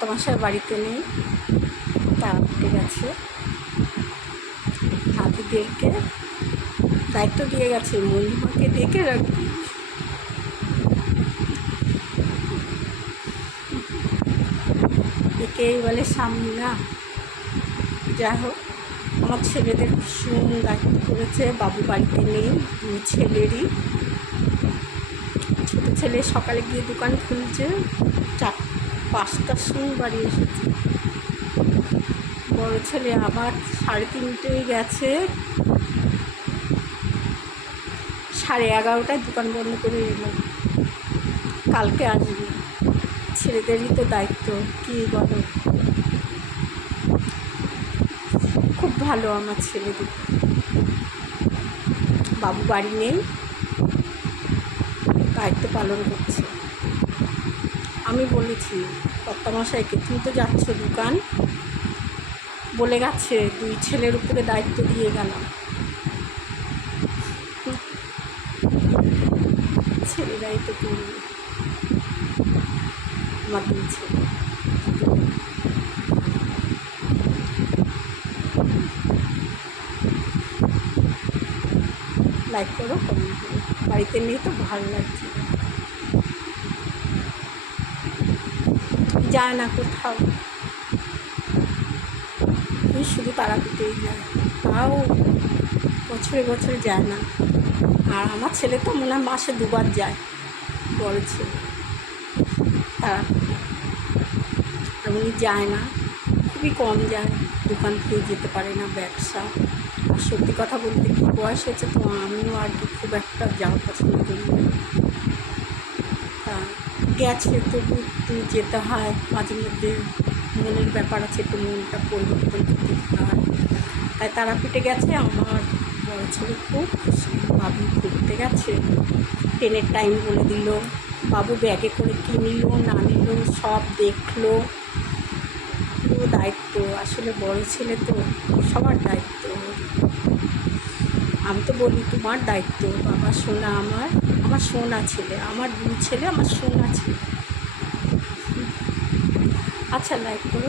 কর্তামশাই বাড়িতে নেই, তারা উঠে গেছে। হাতিদেরকে দায়িত্ব দিয়ে গেছে, মণিমাকে ডেকে রাখবি। একেই বলে সামনে না। যাই হোক, আমার ছেলেদের ভীষণ দায়িত্ব করেছে। বাবু বাড়িতে নেই, দুই ছেলেরই। ছোটো ছেলে সকালে গিয়ে দোকান খুলছে, 4-5টার সময় বাড়ি এসেছে। বড় ছেলে আবার 3:30টায় গেছে, 11:30টায় দোকান বন্ধ করে এলো। কালকে আসবে। ছেলেদেরই তো দায়িত্ব, কী বলো। খুব ভালো আমার ছেলে দুটো। বাবু বাড়ি নেই, দায়িত্ব পালন করছে। আমি বলেছি কর্তামশাইকে, তুমি তো যাচ্ছ দোকান, বলে গেছে দুই ছেলের উপরে দায়িত্ব দিয়ে গেলাম। ছেলেরাই তো করবে, আমার দুই ছেলে। লাইক করো, কমেন্ট করো। বাড়িতে নেই তো ভালো লাগছে, যায় না কোথাও, শুধু তারাপীঠেই যায়, তাও বছরে বছরে যায় না। আর আমার ছেলে তো মনে হয় মাসে 2বার যায়, বড় ছেলে তারাপীঠে। আর উনি যায় না, খুবই কম যায়, দোকান থেকে যেতে পারে না, ব্যবসা। আর সত্যি কথা বলতে কি, বয়স হয়েছে তো, আমিও আর কি খুব একটা যাওয়া পছন্দ করি না। তা গেছে তবু একটু যেতে হয় মাঝে মধ্যে, মনের ব্যাপার আছে, একটু মনটা পরিবর্তন করতে যেতে হয়। তাই তারাপীঠে গেছে। আমার বড় ছেলে খুব খুশি, বাবু ঘুরতে গেছে, ট্রেনের টাইম বলে দিল, বাবু ব্যাগে করে কী নিল না নিল সব দেখলো। পুরো দায়িত্ব, আসলে বড় ছেলে তো, সবার দায়িত্ব। আমি তো বলি তোমার দায়িত্ব বাবা সোনা, আমার সোনা ছেলে, আমার দুই ছেলে আমার সোনা ছেলে। আচ্ছা, লাইক করো।